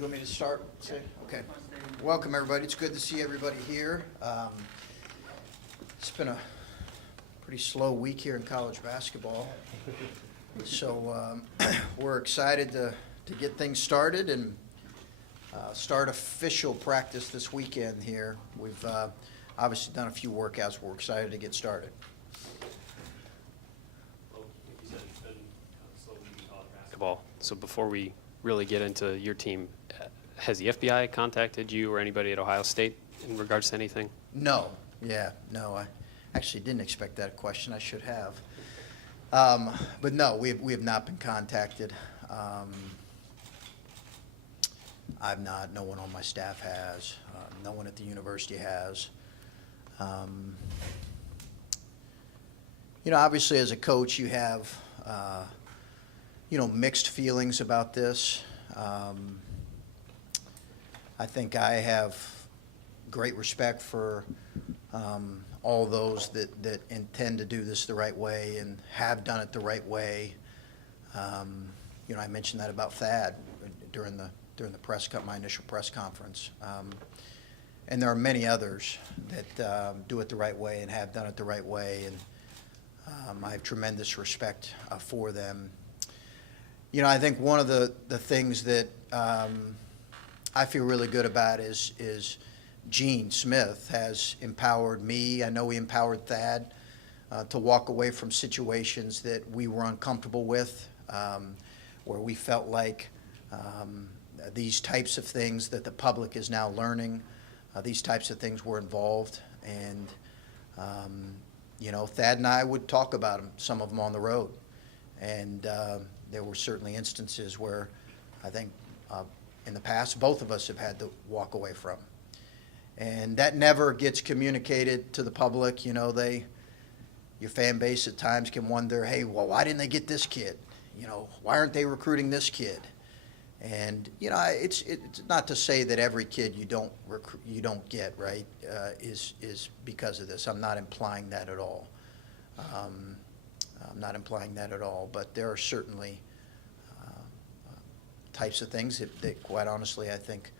You want me to start? Okay. Welcome, everybody. It's good to see everybody here. It's been a pretty slow week here in college basketball. So we're excited to get things started and start official practice this weekend here. We've obviously done a few workouts, but we're excited to get started. Well, like you said, it's been kind of slow week in college basketball. So before we really get into your team, has the FBI contacted you or anybody at Ohio State in regards to anything? No. I actually didn't expect that question. I should have. But no, we have not been contacted. I've not. No one on my staff has. No one at the university has. Obviously as a coach, you have, mixed feelings about this. I think I have great respect for all those that intend to do this the right way and have done it the right way. I mentioned that about Thad during the my initial press conference. And there are many others that do it the right way and have done it the right way, and I have tremendous respect for them. I think one of the things that I feel really good about is Gene Smith has empowered me. I know he empowered Thad to walk away from situations that we were uncomfortable with, where we felt like these types of things that the public is now learning, these types of things were involved. And, Thad and I would talk about them, some of them on the road. And there were certainly instances where I think in the past, both of us have had to walk away from. And that never gets communicated to the public. Your fan base at times can wonder, hey, well, why didn't they get this kid? Why aren't they recruiting this kid? And, it's not to say that every kid you don't get, right, is because of this. I'm not implying that at all. I'm not implying that at all. But there are certainly types of things that quite honestly, I think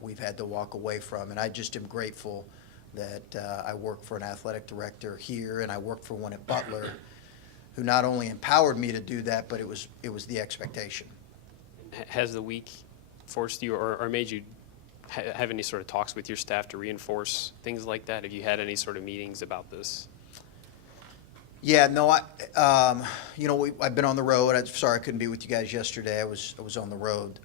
we've had to walk away from. And I just am grateful that I work for an athletic director here and I work for one at Butler who not only empowered me to do that, but it was the expectation. Has the week forced you or made you have any sort of talks with your staff to reinforce things like that? Have you had any sort of meetings about this? Yeah, no, I've been on the road. I'm sorry I couldn't be with you guys yesterday. I was on the road.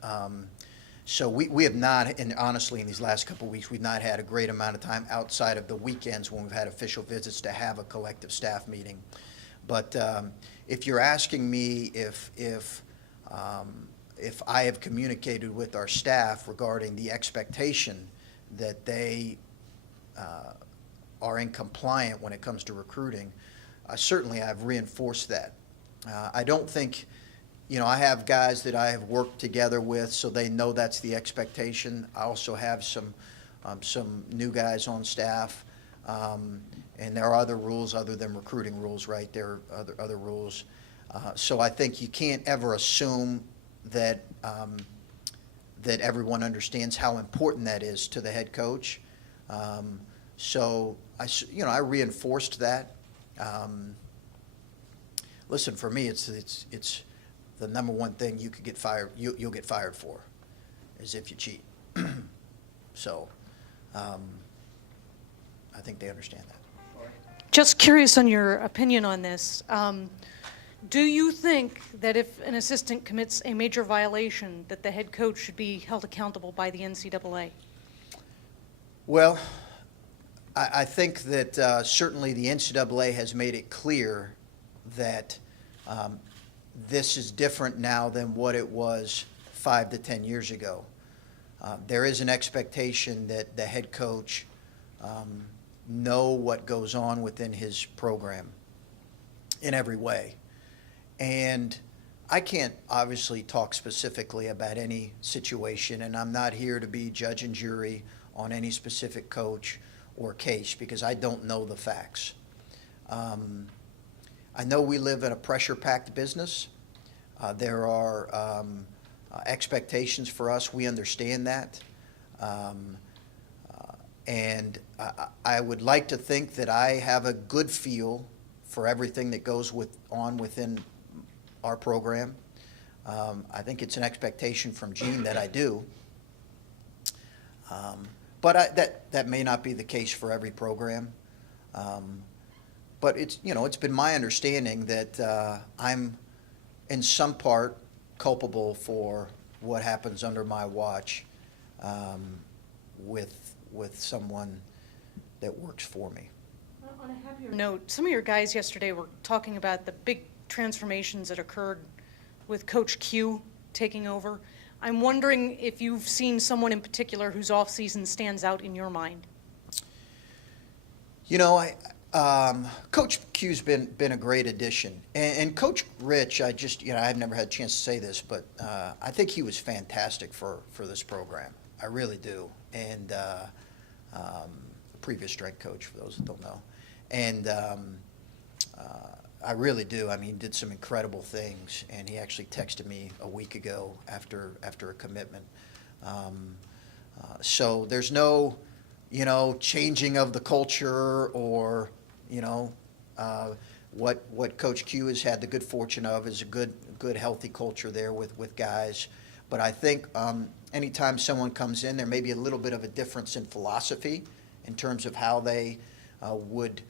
So we have not, and honestly, in these last couple of weeks, we've not had a great amount of time outside of the weekends when we've had official visits to have a collective staff meeting. But if you're asking me if I have communicated with our staff regarding the expectation that they are in compliant when it comes to recruiting, certainly I've reinforced that. I don't think, I have guys that I have worked together with, so they know that's the expectation. I also have some new guys on staff, and there are other rules other than recruiting rules, right? There are other rules. So I think you can't ever assume that that everyone understands how important that is to the head coach. So I reinforced that. Listen, for me, it's the number one thing you could get fired. You'll get fired for, is if you cheat. So, I think they understand that. Just curious on your opinion on this. Do you think that if an assistant commits a major violation, that the head coach should be held accountable by the NCAA? Well, I think that certainly the NCAA has made it clear that this is different now than what it was 5 to 10 years ago. There is an expectation that the head coach know what goes on within his program in every way. And I can't obviously talk specifically about any situation, and I'm not here to be judge and jury on any specific coach or case because I don't know the facts. I know we live in a pressure-packed business. There are expectations for us. We understand that. And I would like to think that I have a good feel for everything that goes on within our program. I think it's an expectation from Gene that I do. But that may not be the case for every program. But it's been my understanding that I'm in some part culpable for what happens under my watch with someone that works for me. On a happier note, some of your guys yesterday were talking about the big transformations that occurred with Coach Q taking over. I'm wondering if you've seen someone in particular whose off-season stands out in your mind. Coach Q's been a great addition, and Coach Rich, I've never had a chance to say this, but I think he was fantastic for this program. I really do, and previous strength coach for those that don't know, and I really do. I mean, he did some incredible things, and he actually texted me a week ago after a commitment. So there's no, changing of the culture or, what Coach Q has had the good fortune of is a good healthy culture there with guys. But I think anytime someone comes in, there may be a little bit of a difference in philosophy in terms of how they would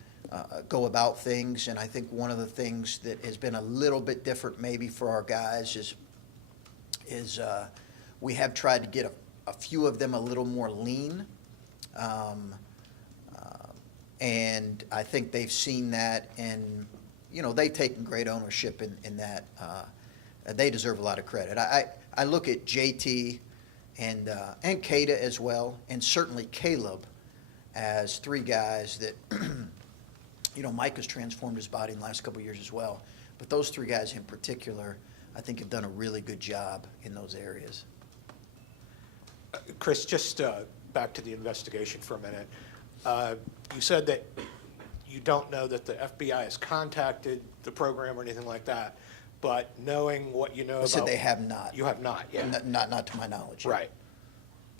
go about things. And I think one of the things that has been a little bit different maybe for our guys is we have tried to get a few of them a little more lean. And I think they've seen that, and, they've taken great ownership in that. They deserve a lot of credit. I look at JT and Kada as well, and certainly Caleb as three guys that, Mike has transformed his body in the last couple of years as well. But those three guys in particular, I think have done a really good job in those areas. Chris, just back to the investigation for a minute. You said that you don't know that the FBI has contacted the program or anything like that, but knowing what you know about... I said they have not. You have not, yeah. Not to my knowledge. Right.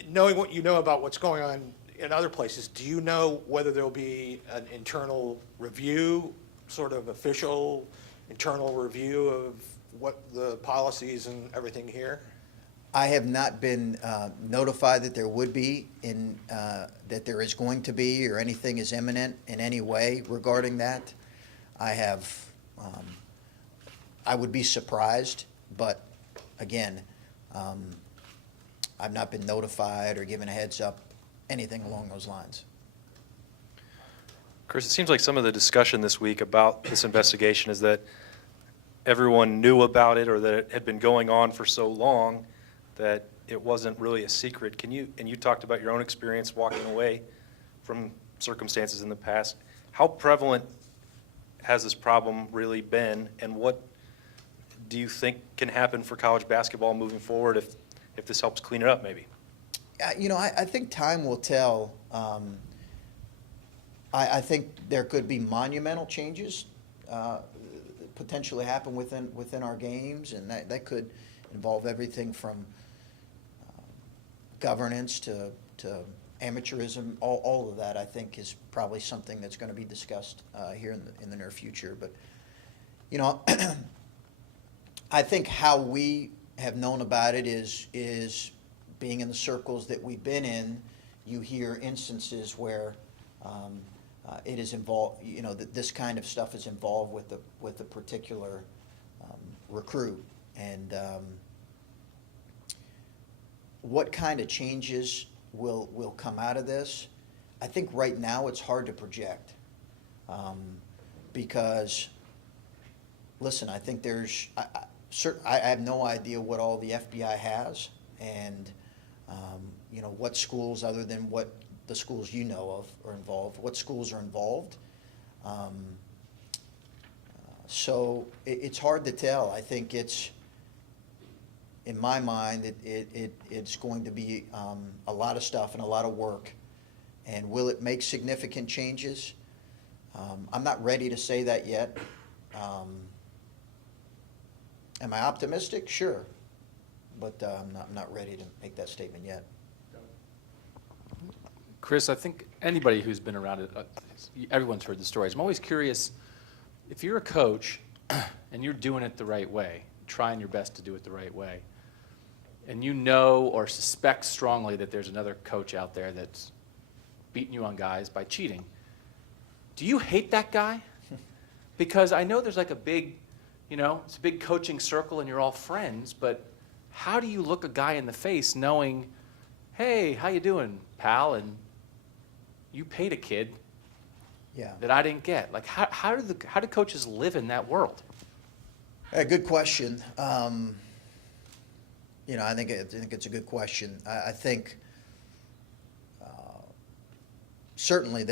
Knowing what you know about what's going on in other places, do you know whether there will be an internal review, sort of official internal review of what the policies and everything here? I have not been notified that there would be, that there is going to be, or anything is imminent in any way regarding that. I would be surprised, but again, I've not been notified or given a heads up, anything along those lines. Chris, it seems like some of the discussion this week about this investigation is that everyone knew about it, or that it had been going on for so long that it wasn't really a secret. And you talked about your own experience walking away from circumstances in the past. How prevalent has this problem really been, and what do you think can happen for college basketball moving forward if this helps clean it up maybe? I think time will tell. I think there could be monumental changes potentially happen within our games, and that could involve everything from governance to amateurism. All of that, I think, is probably something that's going to be discussed here in the near future. But I think how we have known about it is being in the circles that we've been in. You hear instances where it is involved. That this kind of stuff is involved with a particular recruit, and what kind of changes will come out of this? I think right now it's hard to project because, listen, I think I have no idea what all the FBI has, and what schools, other than what the schools you know of, are involved. What schools are involved? So it's hard to tell. I think in my mind, it's going to be a lot of stuff and a lot of work. And will it make significant changes? I'm not ready to say that yet. Am I optimistic? Sure. but I'm not ready to make that statement yet. Chris, I think anybody who's been around it, everyone's heard the stories. I'm always curious, if you're a coach and you're doing it the right way, trying your best to do it the right way, and you know or suspect strongly that there's another coach out there that's beating you on guys by cheating, do you hate that guy? Because I know there's like a big, it's a big coaching circle and you're all friends, but how do you look a guy in the face knowing, hey, how you doing, pal? And you paid a kid Yeah. that I didn't get. Like, how do coaches live in that world? Good question. I think it's a good question. I think certainly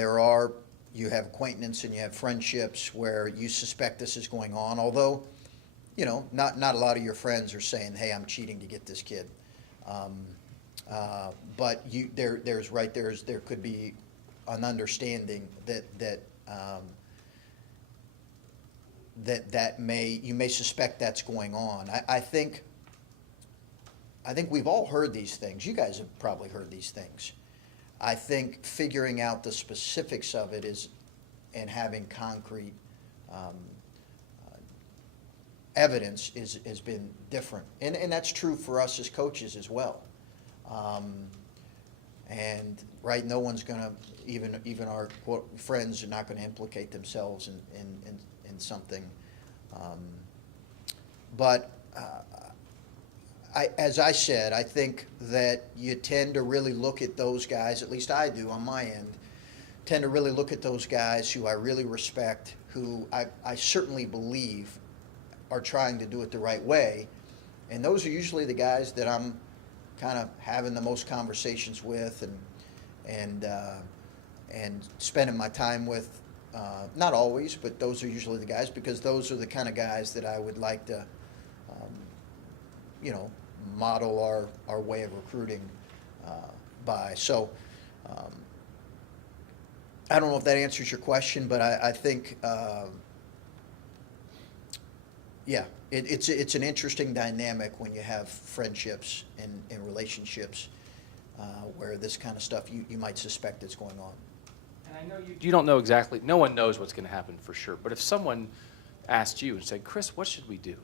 you have acquaintance and you have friendships where you suspect this is going on, although, not a lot of your friends are saying, hey, I'm cheating to get this kid. But there could be an understanding that you may suspect that's going on. I think we've all heard these things. You guys have probably heard these things. I think figuring out the specifics of it and having concrete evidence has been different. And that's true for us as coaches as well. And right, no one's going to, even our quote, friends are not going to implicate themselves in something. But as I said, I think that you tend to really look at those guys, at least I do on my end, tend to really look at those guys who I really respect, who I certainly believe are trying to do it the right way. And those are usually the guys that I'm kind of having the most conversations with and spending my time with. Not always, but those are usually the guys, because those are the kind of guys that I would like to, model our way of recruiting by. So I don't know if that answers your question, but I think, it's an interesting dynamic when you have friendships and relationships where this kind of stuff you might suspect is going on. And I know you don't know exactly, no one knows what's going to happen for sure, but if someone asked you and said, Chris, what should we do?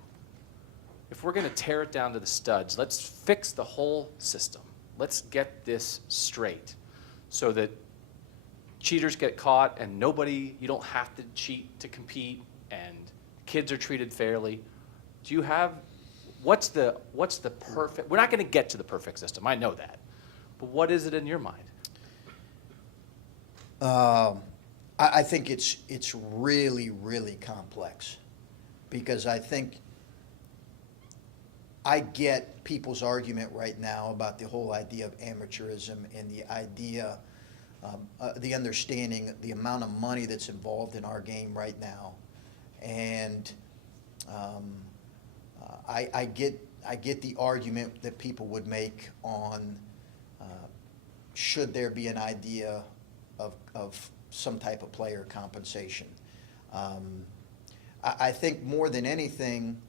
If we're going to tear it down to the studs, let's fix the whole system. Let's get this straight so that cheaters get caught and you don't have to cheat to compete and kids are treated fairly. Do you have, what's the perfect, we're not going to get to the perfect system, I know that, but what is it in your mind? I think it's really, really complex, because I think I get people's argument right now about the whole idea of amateurism and the idea, the understanding, the amount of money that's involved in our game right now. And I get the argument that people would make on should there be an idea of some type of player compensation. I think more than anything,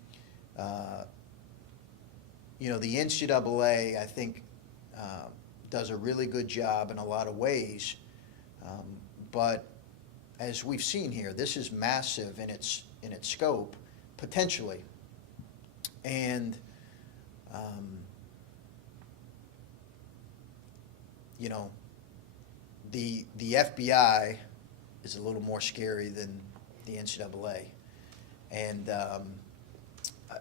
the NCAA, I think, does a really good job in a lot of ways. But as we've seen here, this is massive in its scope, potentially. And, the FBI is a little more scary than the NCAA. And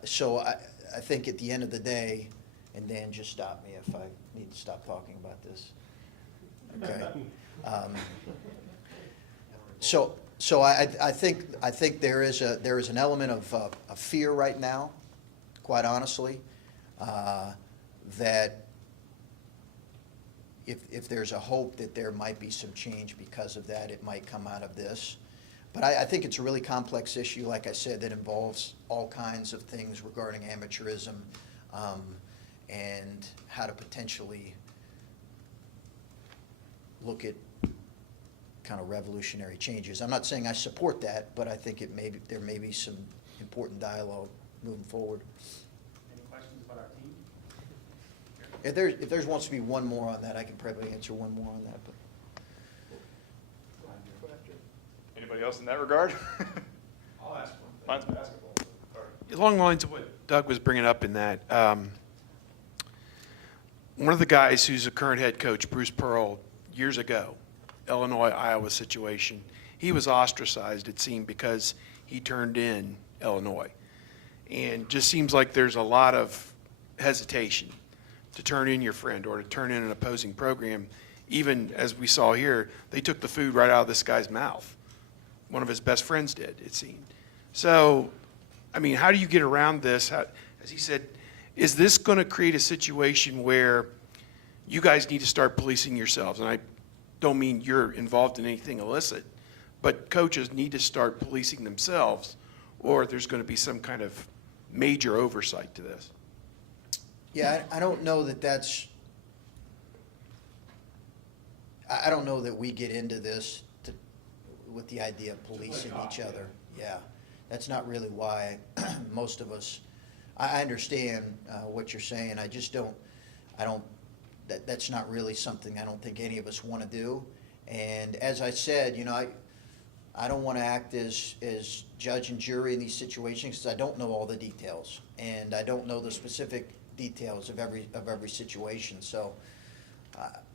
so I think at the end of the day, and Dan, just stop me if I need to stop talking about this. Okay. So I think there is an element of fear right now, quite honestly, that if there's a hope that there might be some change because of that, it might come out of this. But I think it's a really complex issue, like I said, that involves all kinds of things regarding amateurism and how to potentially look at kind of revolutionary changes. I'm not saying I support that, but I think there may be some important dialogue moving forward. Any questions about our team? If there's wants to be one more on that, I can probably answer one more on that, but. Anybody else in that regard? I'll ask one. Mine's Basketball. Along the lines of what Doug was bringing up in that, one of the guys who's a current head coach, Bruce Pearl, years ago, Illinois-Iowa situation, he was ostracized, it seemed, because he turned in Illinois. And just seems like there's a lot of hesitation to turn in your friend or to turn in an opposing program. Even as we saw here, they took the food right out of this guy's mouth. One of his best friends did, it seemed. So, I mean, how do you get around this? How, as he said, is this going to create a situation where you guys need to start policing yourselves? And I don't mean you're involved in anything illicit, but coaches need to start policing themselves, or there's going to be some kind of major oversight to this. Yeah, I don't know that that's, I don't know that we get into this with the idea of policing each other. Yeah, that's not really why most of us, I understand what you're saying. I just don't, that's not really something I don't think any of us want to do. And as I said, I don't want to act as judge and jury in these situations because I don't know all the details, and I don't know the specific details of every situation. So,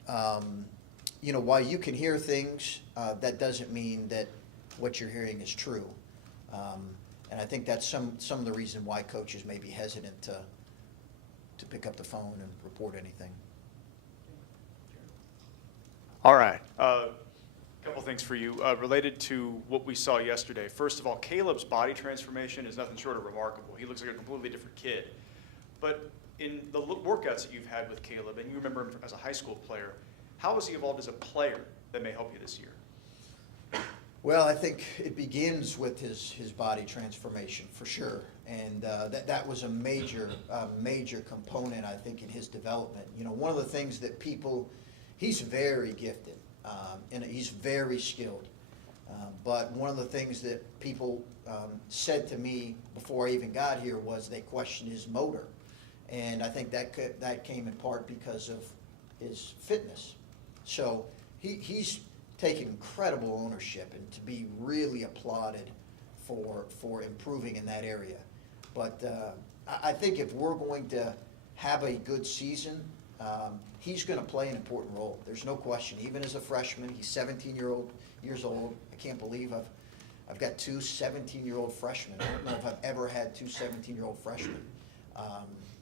while you can hear things, that doesn't mean that what you're hearing is true. And I think that's some of the reason why coaches may be hesitant to pick up the phone and report anything. All right. A couple things for you related to what we saw yesterday. First of all, Caleb's body transformation is nothing short of remarkable. He looks like a completely different kid. But in the workouts that you've had with Caleb, and you remember him as a high school player, how has he evolved as a player that may help you this year? Well, I think it begins with his body transformation for sure, and that was a major component, I think, in his development. One of the things that he's very gifted, and he's very skilled. But one of the things that people said to me before I even got here was they questioned his motor, and I think that came in part because of his fitness. So he's taken incredible ownership, and to be really applauded for improving in that area. But I think if we're going to have a good season, he's going to play an important role. There's no question. Even as a freshman, he's 17 years old. I can't believe I've got two 17-year-old freshmen. I don't know if I've ever had two 17-year-old freshmen.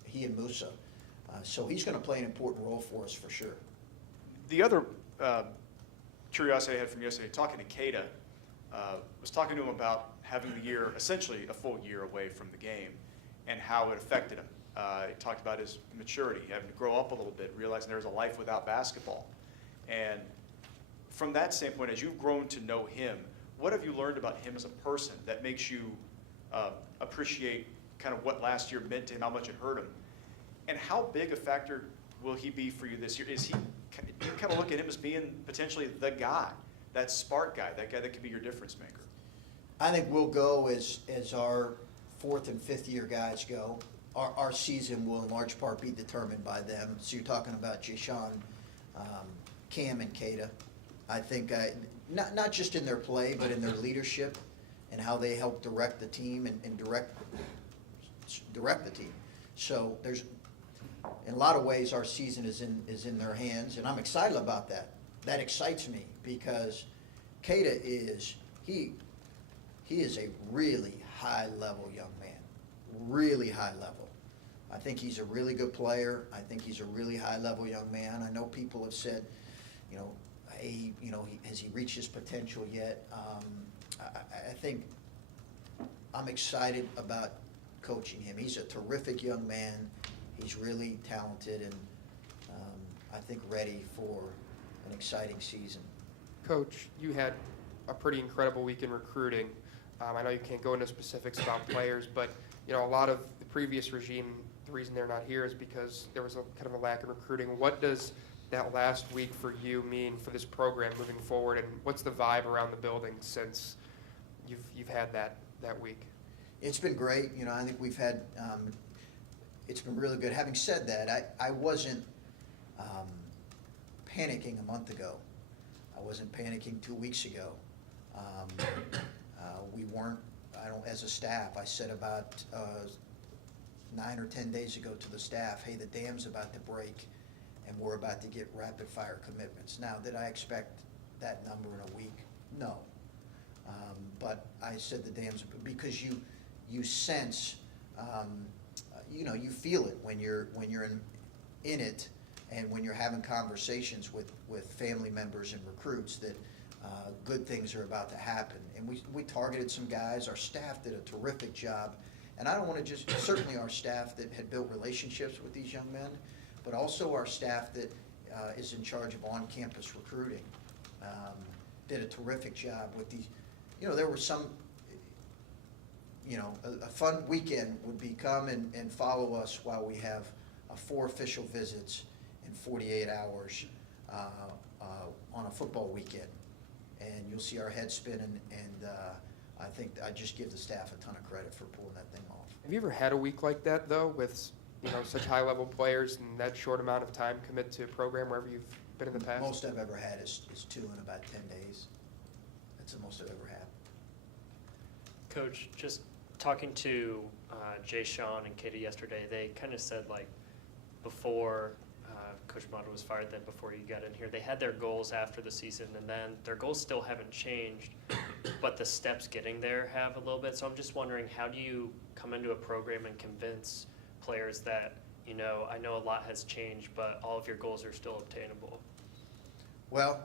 He and Musa. So he's going to play an important role for us for sure. The other curiosity I had from yesterday, talking to Kada, was talking to him about having the year, essentially a full year away from the game, and how it affected him. He talked about his maturity, having to grow up a little bit, realizing there's a life without basketball. And from that standpoint, as you've grown to know him, what have you learned about him as a person that makes you appreciate kind of what last year meant to him, how much it hurt him? And how big a factor will he be for you this year? Do you kind of look at him as being potentially the guy, that spark guy, that guy that could be your difference maker? I think we'll go as our fourth and fifth year guys go. Our season will in large part be determined by them. So you're talking about Jishan, Cam, and Kada. I think not just in their play, but in their leadership and how they help direct the team and direct the team. So there's, in a lot of ways, our season is in their hands, and I'm excited about that. That excites me because Kada is a really high-level young man, really high level. I think he's a really good player. I think he's a really high-level young man. I know people have said, hey, has he reached his potential yet? I think I'm excited about coaching him. He's a terrific young man. He's really talented and I think ready for an exciting season. Coach, you had a pretty incredible week in recruiting. I know you can't go into specifics about players, but a lot of the previous regime, the reason they're not here is because there was a kind of a lack of recruiting. What does that last week for you mean for this program moving forward, and what's the vibe around the building since you've had that week? It's been great. I think we've had. It's been really good. Having said that, I wasn't panicking a month ago. I wasn't panicking 2 weeks ago. We weren't, as a staff, I said about 9 or 10 days ago to the staff, hey, the dam's about to break and we're about to get rapid fire commitments. Now, did I expect that number in a week? No. But I said the dam's, because you sense, you feel it when you're in it, and when you're having conversations with family members and recruits that good things are about to happen. And we targeted some guys. Our staff did a terrific job. And I don't want to just, certainly our staff that had built relationships with these young men, but also our staff that is in charge of on-campus recruiting, did a terrific job with these. There were some, a fun weekend would be come and follow us while we have 4 official visits in 48 hours on a football weekend. And you'll see our heads spinning, and I think I just give the staff a ton of credit for pulling that thing off. Have you ever had a week like that, though, with such high-level players and that short amount of time commit to a program wherever you've been in the past? Most I've ever had is 2 in about 10 days. That's the most I've ever had. Coach, just talking to Jay Sean and Katie yesterday, they kind of said, like, before Coach Mata was fired, then before you got in here, they had their goals after the season, and then their goals still haven't changed, but the steps getting there have a little bit. So I'm just wondering, how do you come into a program and convince players that, I know a lot has changed, but all of your goals are still obtainable? Well,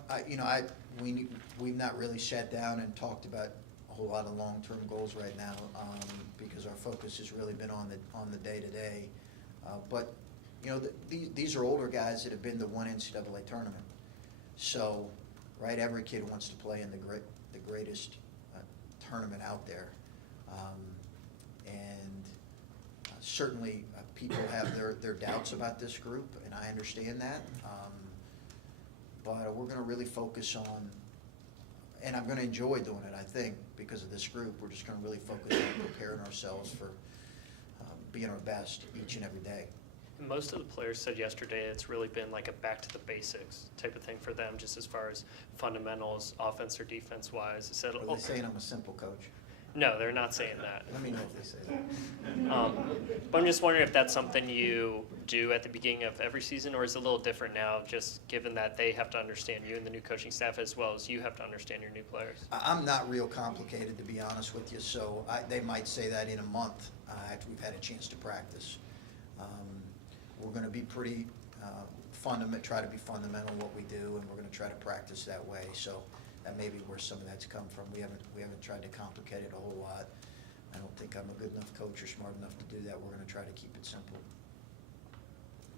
we've not really sat down and talked about a whole lot of long-term goals right now, because our focus has really been on the day-to-day. But these are older guys that have been to one NCAA tournament. So, right, every kid wants to play in the greatest tournament out there. And certainly people have their doubts about this group, and I understand that. But we're going to really focus on, and I'm going to enjoy doing it, I think, because of this group. We're just going to really focus on preparing ourselves for being our best each and every day. Most of the players said yesterday it's really been like a back to the basics type of thing for them, just as far as fundamentals, offense or defense wise. They said, Are they saying I'm a simple coach? No, they're not saying that. Let me know if they say that. But I'm just wondering if that's something you do at the beginning of every season, or is it a little different now, just given that they have to understand you and the new coaching staff as well as you have to understand your new players? I'm not real complicated, to be honest with you, so they might say that in a month after we've had a chance to practice. We're going to be pretty try to be fundamental in what we do, and we're going to try to practice that way. So that may be where some of that's come from. We haven't tried to complicate it a whole lot. I don't think I'm a good enough coach or smart enough to do that. We're going to try to keep it simple.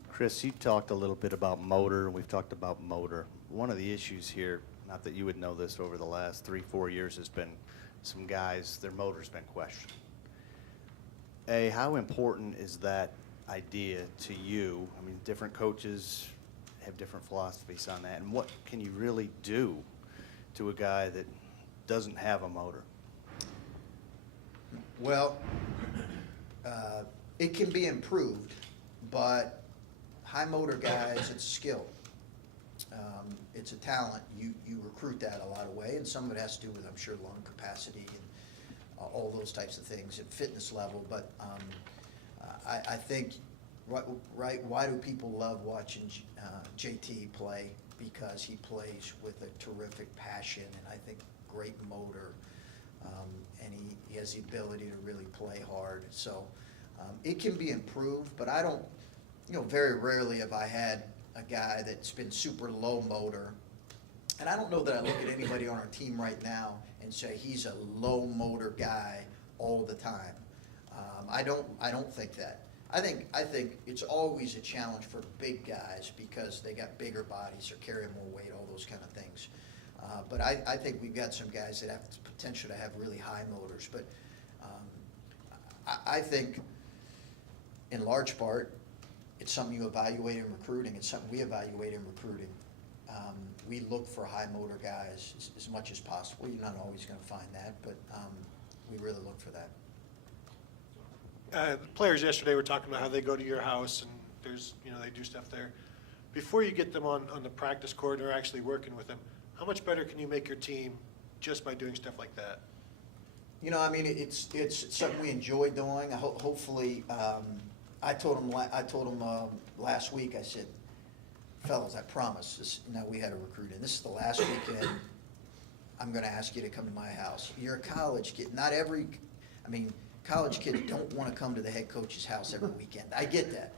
Chris, you talked a little bit about motor, and we've talked about motor. One of the issues here, not that you would know this, over the last 3-4 years has been some guys, their motor's been questioned. How important is that idea to you? I mean, different coaches have different philosophies on that, and what can you really do to a guy that doesn't have a motor? Well, it can be improved, but high motor guys, it's a skill. It's a talent. You recruit that a lot of way, and some of it has to do with, I'm sure, lung capacity and all those types of things at fitness level. But I think, right, why do people love watching JT play? Because he plays with a terrific passion and I think great motor, and he has the ability to really play hard. So it can be improved, but I don't, very rarely have I had a guy that's been super low motor. And I don't know that I look at anybody on our team right now and say he's a low motor guy all the time. I don't think that. I think it's always a challenge for big guys because they got bigger bodies or carry more weight, all those kind of things. But I think we've got some guys that have the potential to have really high motors. But I think in large part, it's something you evaluate in recruiting. It's something we evaluate in recruiting. We look for high motor guys as much as possible. You're not always going to find that, but we really look for that. The players yesterday were talking about how they go to your house and there's, they do stuff there. before you get them on the practice court or actually working with them, how much better can you make your team just by doing stuff like that? You know, I mean, it's something we enjoy doing. Hopefully, I told them last week, I said, fellas, I promise, now we had a recruit in. This is the last weekend. I'm going to ask you to come to my house. You're a college kid. College kids don't want to come to the head coach's house every weekend. I get that,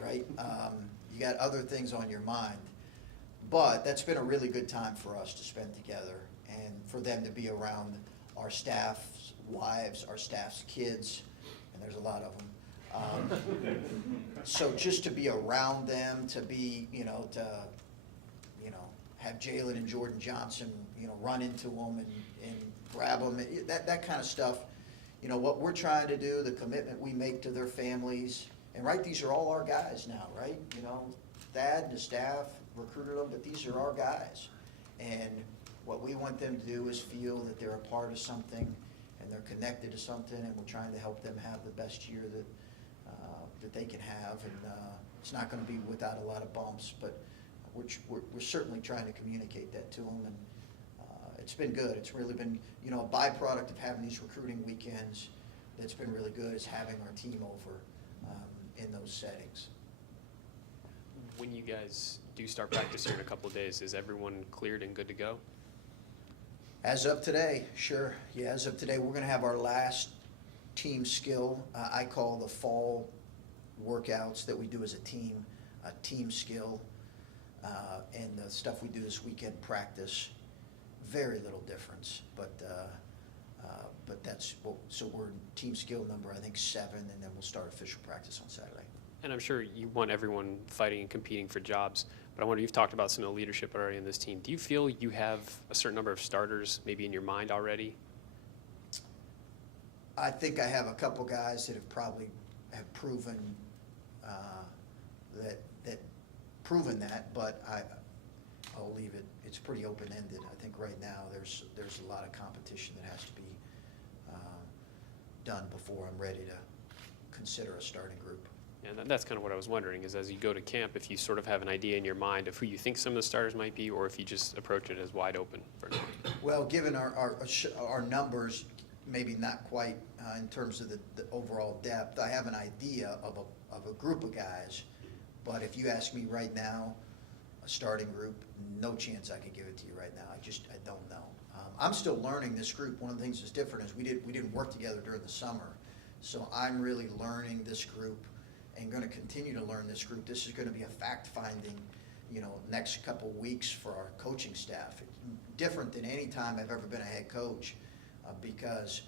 right? You got other things on your mind. But that's been a really good time for us to spend together and for them to be around our staff's wives, our staff's kids, and there's a lot of them. So just to be around them, to be, have Jalen and Jordan Johnson, run into them and grab them, that kind of stuff. What we're trying to do, the commitment we make to their families, and right, these are all our guys now, right? Thad and the staff recruited them, but these are our guys. And what we want them to do is feel that they're a part of something and they're connected to something, and we're trying to help them have the best year that they can have. And it's not going to be without a lot of bumps, but we're certainly trying to communicate that to them. And it's been good. It's really been, a byproduct of having these recruiting weekends that's been really good is having our team over in those settings. When you guys do start practice here in a couple of days, is everyone cleared and good to go? As of today, sure. Yeah, as of today, we're going to have our last team skill. I call the fall workouts that we do as a team skill. And the stuff we do this weekend practice, very little difference. But that's, so we're team skill number, I think, 7, and then we'll start official practice on Saturday. And I'm sure you want everyone fighting and competing for jobs, but I wonder, you've talked about some of the leadership already in this team. Do you feel you have a certain number of starters maybe in your mind already? I think I have a couple guys that have probably proven that, but I'll leave it. It's pretty open-ended. I think right now there's a lot of competition that has to be done before I'm ready to consider a starting group. And that's kind of what I was wondering, is as you go to camp, if you sort of have an idea in your mind of who you think some of the starters might be, or if you just approach it as wide open for now. Well, given our numbers, maybe not quite in terms of the overall depth, I have an idea of a group of guys, but if you ask me right now, a starting group, no chance I could give it to you right now. I don't know. I'm still learning this group. One of the things that's different is we didn't work together during the summer, so I'm really learning this group and going to continue to learn this group. This is going to be a fact-finding, next couple weeks for our coaching staff. It's different than any time I've ever been a head coach because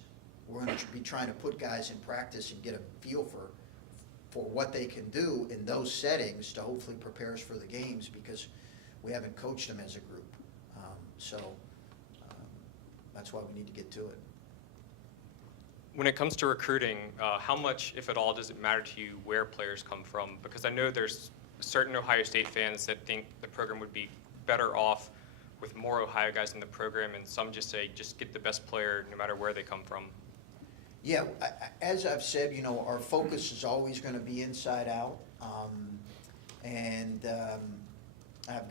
we're going to be trying to put guys in practice and get a feel for what they can do in those settings to hopefully prepare us for the games, because we haven't coached them as a group. That's why we need to get to it. When it comes to recruiting, how much, if at all, does it matter to you where players come from? Because I know there's certain Ohio State fans that think the program would be better off with more Ohio guys in the program, and some just say, just get the best player no matter where they come from. Yeah, as I've said, our focus is always going to be inside out, I've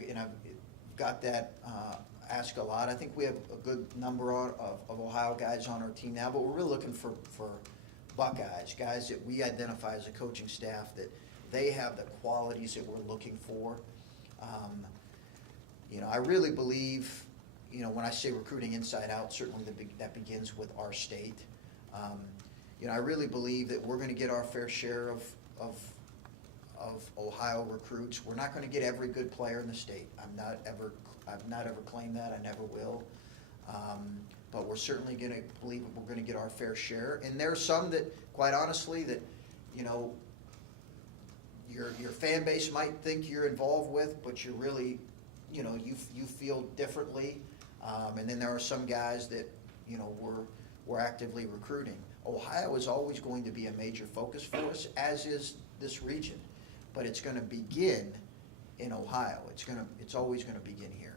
got that asked a lot. I think we have a good number of Ohio guys on our team now, but we're really looking for Buckeyes, guys that we identify as a coaching staff that they have the qualities that we're looking for. I really believe, when I say recruiting inside out, certainly that begins with our state. I really believe that we're going to get our fair share of Ohio recruits. We're not going to get every good player in the state. I've not ever claimed that. I never will. But we're certainly going to believe that we're going to get our fair share. And there are some that, quite honestly, that your fan base might think you're involved with, but you're really, you feel differently. And then there are some guys that we're actively recruiting. Ohio is always going to be a major focus for us, as is this region, but it's going to begin in Ohio. It's always going to begin here.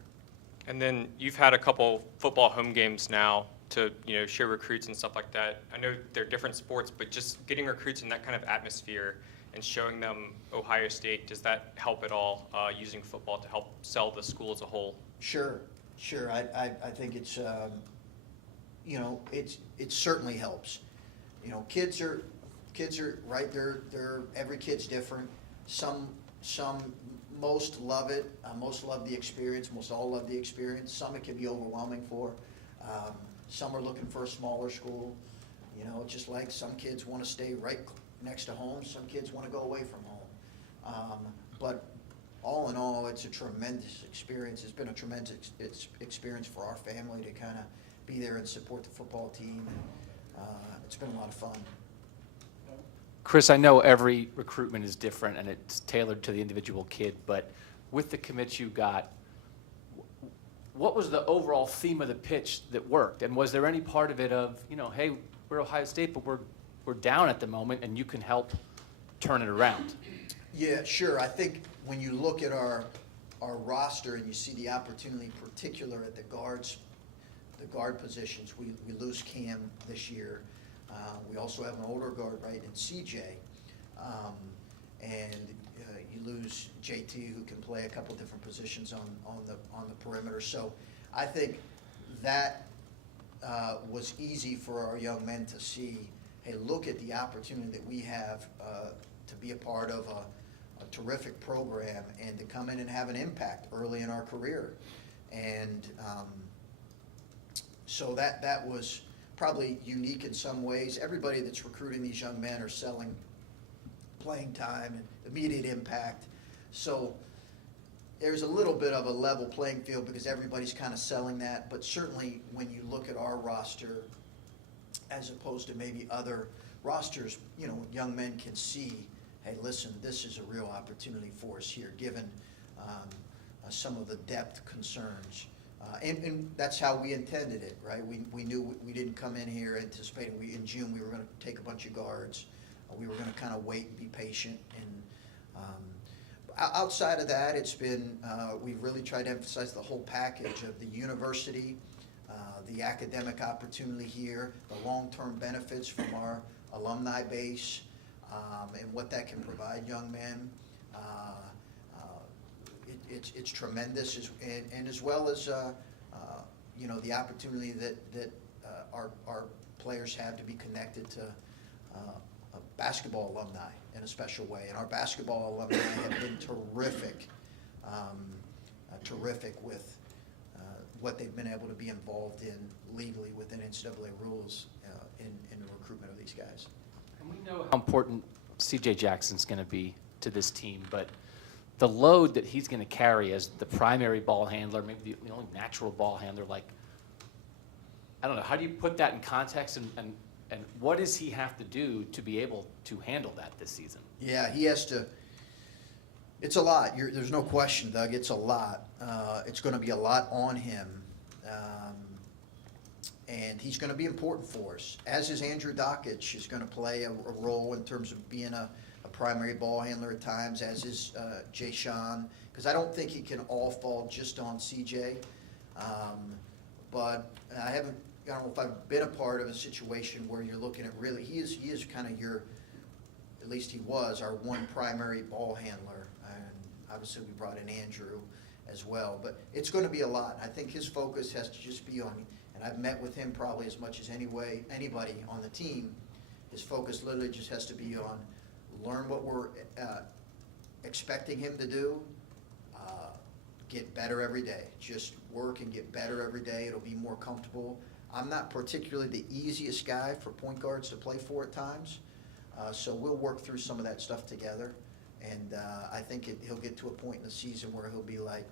And then you've had a couple football home games now to show recruits and stuff like that. I know they're different sports, but just getting recruits in that kind of atmosphere and showing them Ohio State, does that help at all, using football to help sell the school as a whole? Sure. I think it's, you know, it certainly helps. You know, kids are, right, every kid's different. Some, most love it, most love the experience, most all love the experience. Some it can be overwhelming for. Some are looking for a smaller school. You know, just like some kids want to stay right next to home, some kids want to go away from home. But all in all, it's a tremendous experience. It's been a tremendous experience for our family to kind of be there and support the football team. It's been a lot of fun. Chris, I know every recruitment is different and it's tailored to the individual kid, but with the commits you got, what was the overall theme of the pitch that worked? And was there any part of it of, you know, hey, we're Ohio State, but we're down at the moment and you can help turn it around? Yeah, sure. I think when you look at our roster and you see the opportunity, in particular at the guard positions, we lose Cam this year. We also have an older guard, right, in CJ. And you lose JT, who can play a couple different positions on the perimeter. So I think that was easy for our young men to see. Hey, look at the opportunity that we have to be a part of a terrific program and to come in and have an impact early in our career. And so that was probably unique in some ways. Everybody that's recruiting these young men are selling playing time and immediate impact. So there's a little bit of a level playing field because everybody's kind of selling that. But certainly when you look at our roster, as opposed to maybe other rosters, you know, young men can see, hey, listen, this is a real opportunity for us here, given some of the depth concerns. And that's how we intended it, right? We knew we didn't come in here anticipating in June we were going to take a bunch of guards. We were going to kind of wait and be patient. And outside of that, it's been, we've really tried to emphasize the whole package of the university, the academic opportunity here, the long-term benefits from our alumni base, and what that can provide young men. It's tremendous, and as well as you know, the opportunity that our players have to be connected to basketball alumni in a special way. And our basketball alumni have been terrific, terrific with what they've been able to be involved in legally within NCAA rules in the recruitment of these guys. And we know how important C.J. Jackson's going to be to this team, but the load that he's going to carry as the primary ball handler, maybe the only natural ball handler, like, I don't know, how do you put that in context, and what does he have to do to be able to handle that this season? Yeah, he has to. It's a lot. There's no question, Doug. It's a lot. It's going to be a lot on him, and he's going to be important for us. As is Andrew Dockich is going to play a role in terms of being a primary ball handler at times, as is Jay Sean, because I don't think he can all fall just on CJ. But I don't know if I've been a part of a situation where you're looking at really, he is kind of your, at least he was, our one primary ball handler. And obviously we brought in Andrew as well. But it's going to be a lot. I think his focus has to just be on, and I've met with him probably as much as anybody on the team, his focus literally just has to be on learn what we're expecting him to do, get better every day. Just work and get better every day. It'll be more comfortable. I'm not particularly the easiest guy for point guards to play for at times, so we'll work through some of that stuff together. And I think he'll get to a point in the season where he'll be like,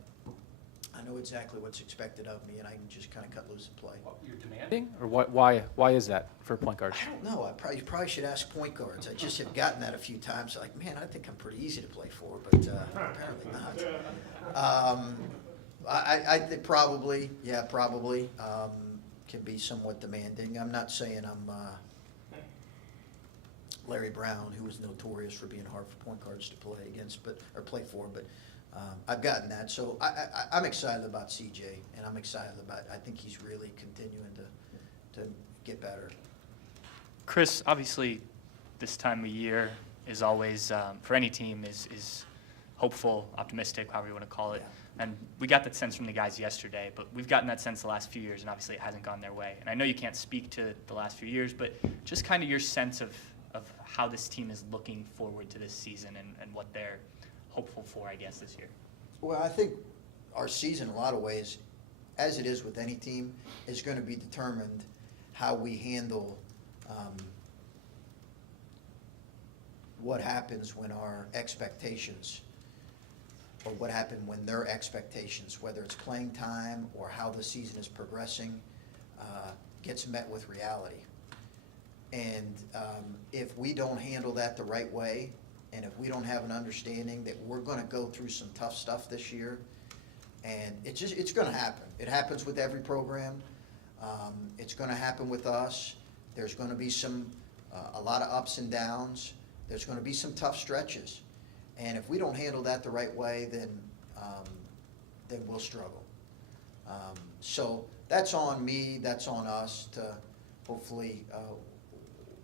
I know exactly what's expected of me, and I can just kind of cut loose and play. You're demanding? Or why is that for a point guard? I don't know. You probably should ask point guards. I just have gotten that a few times. Like, man, I think I'm pretty easy to play for, but apparently not. I think probably, yeah, probably can be somewhat demanding. I'm not saying I'm Larry Brown, who was notorious for being hard for point guards to play against, or play for, but I've gotten that. So I'm excited about CJ, and I'm excited about, I think he's really continuing to get better. Chris, obviously this time of year, is always, for any team, is hopeful, optimistic, however you want to call it. And we got that sense from the guys yesterday, but we've gotten that sense the last few years, and obviously it hasn't gone their way. And I know you can't speak to the last few years, but just kind of your sense of how this team is looking forward to this season and what they're hopeful for, I guess, this year. Well, I think our season, in a lot of ways, as it is with any team, is going to be determined how we handle what happens when our expectations, or what happened when their expectations, whether it's playing time or how the season is progressing, gets met with reality. And if we don't handle that the right way, and if we don't have an understanding that we're going to go through some tough stuff this year, and it's going to happen. It happens with every program. It's going to happen with us. There's going to be a lot of ups and downs. There's going to be some tough stretches. And if we don't handle that the right way, then we'll struggle. So that's on me, that's on us to hopefully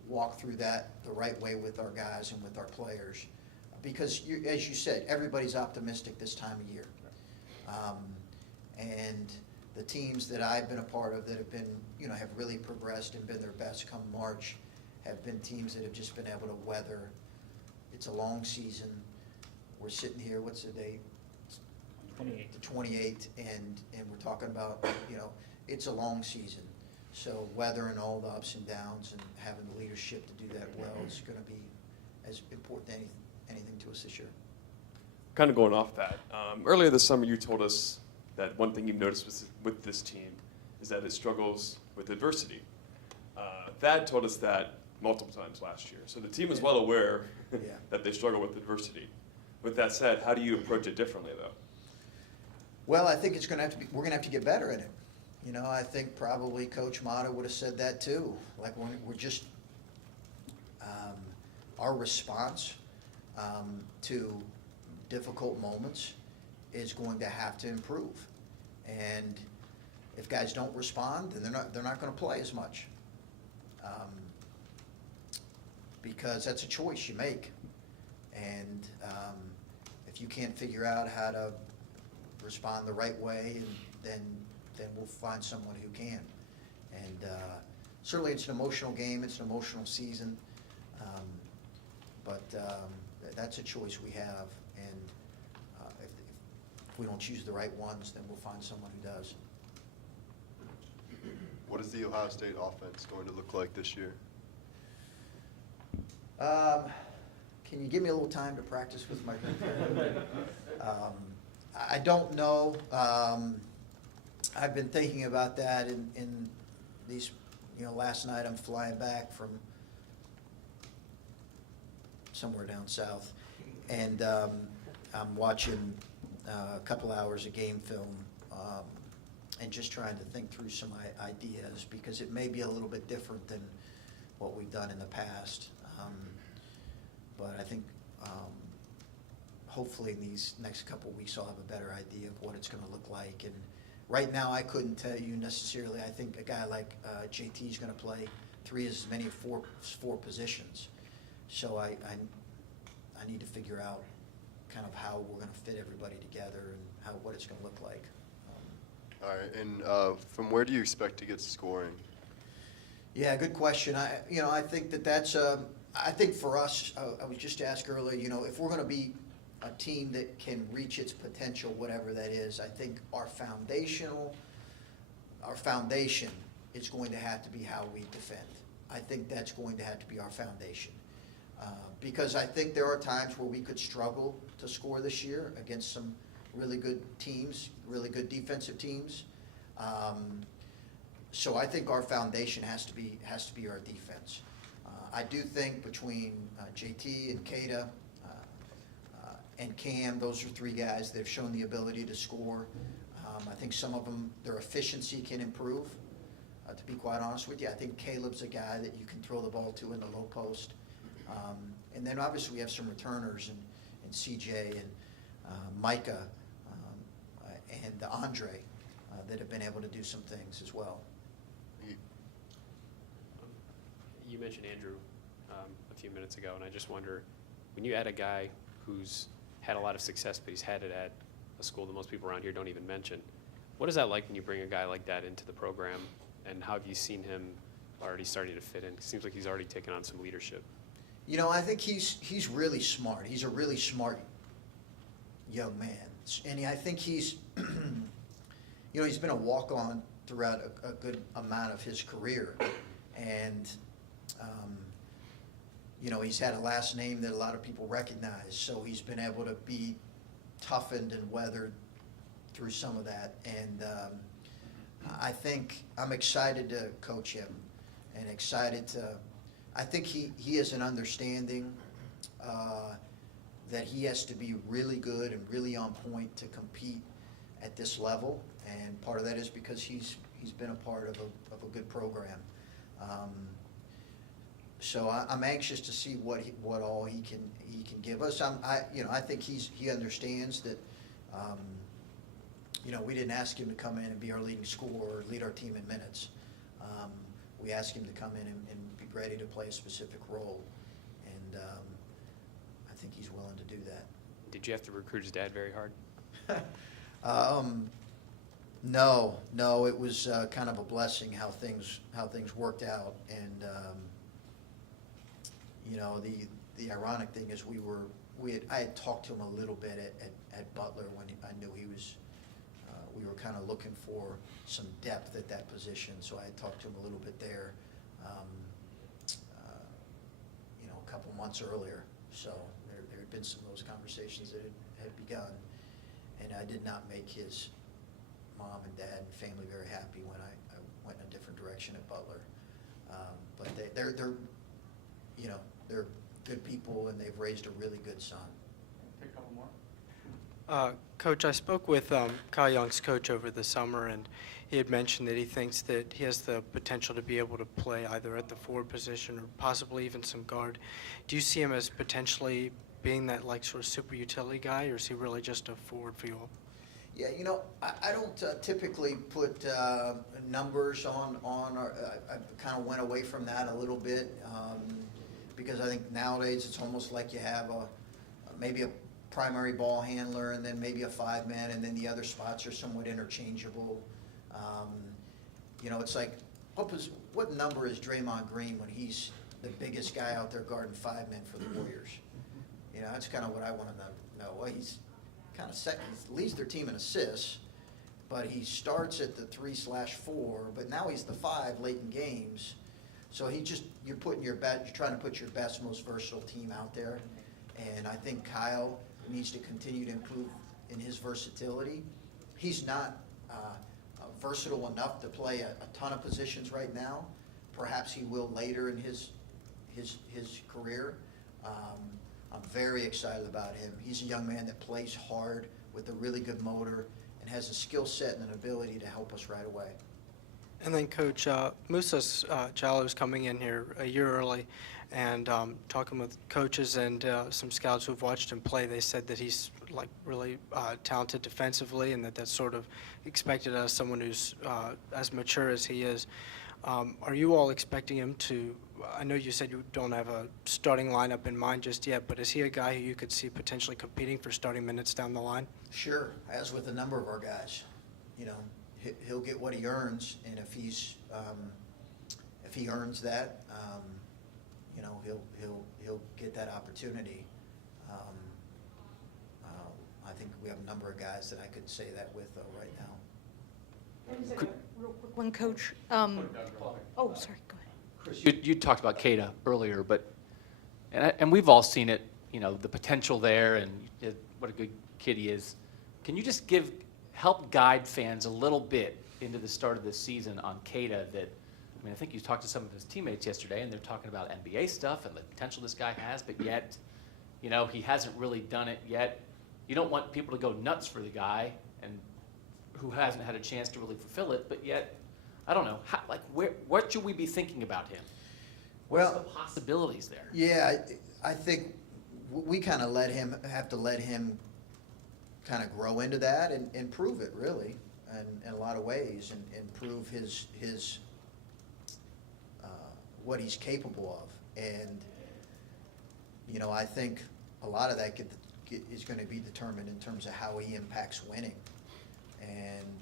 walk through that the right way with our guys and with our players. Because as you said, everybody's optimistic this time of year. And the teams that I've been a part of that have been, have really progressed and been their best come March have been teams that have just been able to weather. It's a long season. We're sitting here, what's the date? 28. The 28th, and we're talking about, it's a long season. So weathering all the ups and downs and having the leadership to do that well is going to be as important as anything to us this year. Kind of going off that, earlier this summer you told us that one thing you've noticed with this team is that it struggles with adversity. Thad told us that multiple times last year. So the team is well aware that they struggle with adversity. With that said, how do you approach it differently, though? Well, I think we're going to have to get better at it. I think probably Coach Mata would have said that too. Like we're just, our response to difficult moments is going to have to improve. And if guys don't respond, then they're not going to play as much. Because that's a choice you make. And if you can't figure out how to respond the right way, then we'll find someone who can. And certainly it's an emotional game, it's an emotional season, but that's a choice we have. And if we don't choose the right ones, then we'll find someone who does. What is the Ohio State offense going to look like this year? Can you give me a little time to practice with my I don't know. I've been thinking about that in these, last night I'm flying back from somewhere down south, and I'm watching a couple hours of game film and just trying to think through some ideas, because it may be a little bit different than what we've done in the past. But I think hopefully in these next couple of weeks I'll have a better idea of what it's going to look like. And right now I couldn't tell you necessarily. I think a guy like JT is going to play as many as four positions. So I need to figure out kind of how we're going to fit everybody together and what it's going to look like. All right, and from where do you expect to get scoring? Yeah, good question. I think that's I think for us, I was just asked earlier, if we're going to be a team that can reach its potential, whatever that is, I think our foundation is going to have to be how we defend. I think that's going to have to be our foundation. Because I think there are times where we could struggle to score this year against some really good teams, really good defensive teams. So I think our foundation has to be our defense. I do think between JT and Kada and Cam, those are three guys that have shown the ability to score. I think some of them, their efficiency can improve, to be quite honest with you. I think Caleb's a guy that you can throw the ball to in the low post. And then obviously we have some returners in CJ and Micah and Andre that have been able to do some things as well. You mentioned Andrew a few minutes ago, and I just wonder, when you add a guy who's had a lot of success, but he's had it at a school that most people around here don't even mention, what is that like when you bring a guy like that into the program, and how have you seen him already starting to fit in? It seems like he's already taken on some leadership. You know, I think he's really smart. He's a really smart young man. And I think he's, you know, he's been a walk-on throughout a good amount of his career. And, you know, he's had a last name that a lot of people recognize. So he's been able to be toughened and weathered through some of that. And I think I'm excited to coach him and excited to, I think he has an understanding that he has to be really good and really on point to compete at this level. And part of that is because he's been a part of a good program. So I'm anxious to see what all he can give us. I think he understands that. You know, we didn't ask him to come in and be our leading scorer or lead our team in minutes. We asked him to come in and be ready to play a specific role, and I think he's willing to do that. Did you have to recruit his dad very hard? No, it was kind of a blessing how things worked out, and you know, the ironic thing is I had talked to him a little bit at Butler when I knew he was. We were kind of looking for some depth at that position, so I had talked to him a little bit there, you know, a couple months earlier. So there had been some of those conversations that had begun, and I did not make his mom and dad and family very happy when I went in a different direction at Butler. But they're you know, they're good people, and they've raised a really good son. Take a couple more. Coach, I spoke with Kyle Young's coach over the summer, and he had mentioned that he thinks that he has the potential to be able to play either at the forward position or possibly even some guard. Do you see him as potentially being that like sort of super utility guy, or is he really just a forward for you all? Yeah, you know, I don't typically put numbers on I kind of went away from that a little bit because I think nowadays it's almost like you have maybe a primary ball handler and then maybe a 5-man, and then the other spots are somewhat interchangeable. You know, it's like, what number is Draymond Green when he's the biggest guy out there guarding 5 men for the Warriors? You know, that's kind of what I want to know. Well, he's kind of second, he leads their team in assists, but he starts at the 3/4, but now he's the 5 late in games. So you're trying to put your best, most versatile team out there. And I think Kyle needs to continue to improve in his versatility. He's not versatile enough to play a ton of positions right now. Perhaps he will later in his career. I'm very excited about him. He's a young man that plays hard with a really good motor and has a skill set and an ability to help us right away. And then, Coach, Musa Jallow is coming in here a year early, and talking with coaches and some scouts who've watched him play, they said that he's like really talented defensively, and that's sort of expected as someone who's as mature as he is. Are you all expecting him to? I know you said you don't have a starting lineup in mind just yet, but is he a guy who you could see potentially competing for starting minutes down the line? Sure, as with a number of our guys, you know. He'll get what he earns, and if he earns that, you know, he'll get that opportunity. I think we have a number of guys that I could say that with though right now. Real quick one, Coach. Oh, sorry, go ahead. Chris, you talked about Cada earlier, and we've all seen it, you know, the potential there and what a good kid he is. Can you just help guide fans a little bit into the start of this season on Cada that, I mean, I think you talked to some of his teammates yesterday, and they're talking about NBA stuff and the potential this guy has, but yet, you know, he hasn't really done it yet. You don't want people to go nuts for the guy and who hasn't had a chance to really fulfill it, but yet, I don't know, what should we be thinking about him? What's the possibilities there? Yeah, I think we kind of have to let him kind of grow into that and prove it really, and in a lot of ways, and prove his what he's capable of. And you know, I think a lot of that is going to be determined in terms of how he impacts winning. And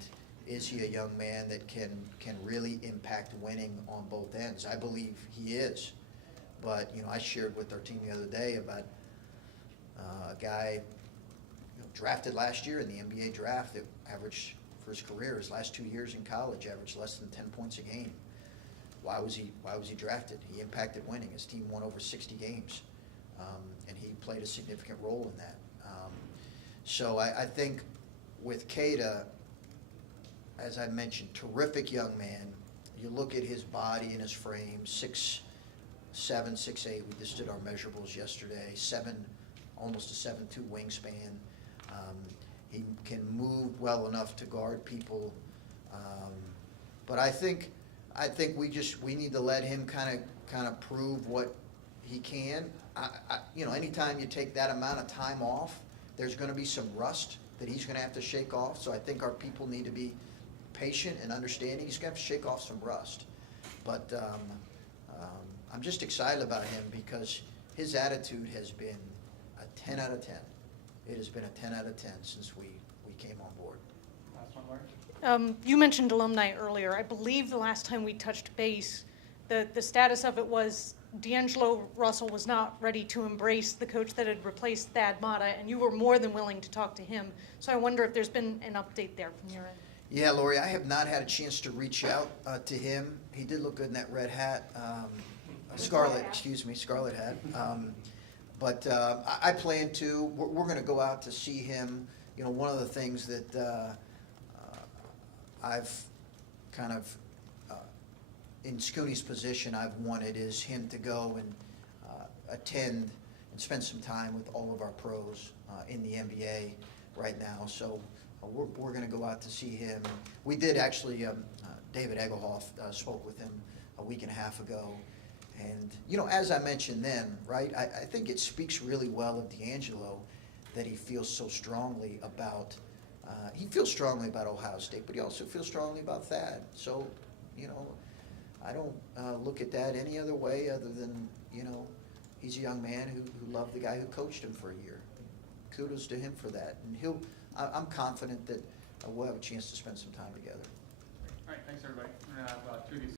is he a young man that can really impact winning on both ends? I believe he is. But, I shared with our team the other day about a guy drafted last year in the NBA draft that averaged, for his career, his last 2 years in college, averaged less than 10 points a game. Why was he drafted? He impacted winning. His team won over 60 games, and he played a significant role in that. So I think with Keita, as I mentioned, terrific young man. You look at his body and his frame, 6'7", 6'8". We just did our measurables yesterday. Almost a 7'2" wingspan. He can move well enough to guard people. But I think we need to let him kind of prove what he can. Anytime you take that amount of time off, there's going to be some rust that he's going to have to shake off. So I think our people need to be patient and understanding. He's going to have to shake off some rust. But I'm just excited about him because his attitude has been a 10 out of 10. It has been a 10 out of 10 since we came on board. Last one, Mark. You mentioned alumni earlier. I believe the last time we touched base, the status of it was D'Angelo Russell was not ready to embrace the coach that had replaced Thad Matta, and you were more than willing to talk to him. So I wonder if there's been an update there from your end. Yeah, Lori, I have not had a chance to reach out to him. He did look good in that red hat, scarlet hat. But I plan to. We're going to go out to see him. One of the things that I've kind of, in Scooney's position, I've wanted is him to go and attend and spend some time with all of our pros in the NBA right now. So we're going to go out to see him. We did actually, David Egelhoff spoke with him a week and a half ago. And, as I mentioned then, right, I think it speaks really well of D'Angelo that he feels so strongly about, Ohio State, but he also feels strongly about Thad. So, I don't look at that any other way other than, he's a young man who loved the guy who coached him for a year. Kudos to him for that. And I'm confident that we'll have a chance to spend some time together. All right, thanks everybody. We're going to have two of these